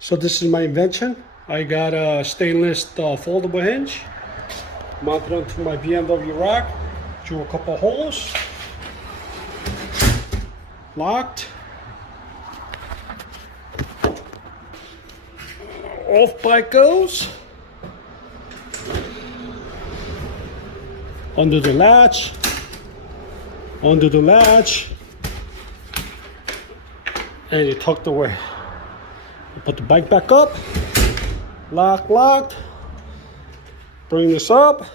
So this is my invention. I got a stainless foldable hinge mounted onto my BMW rack. Drew a couple holes. Locked. Off bike goes. Under the latch. Under the latch. And you tucked away. You put the bike back up. Locked. Bring this up.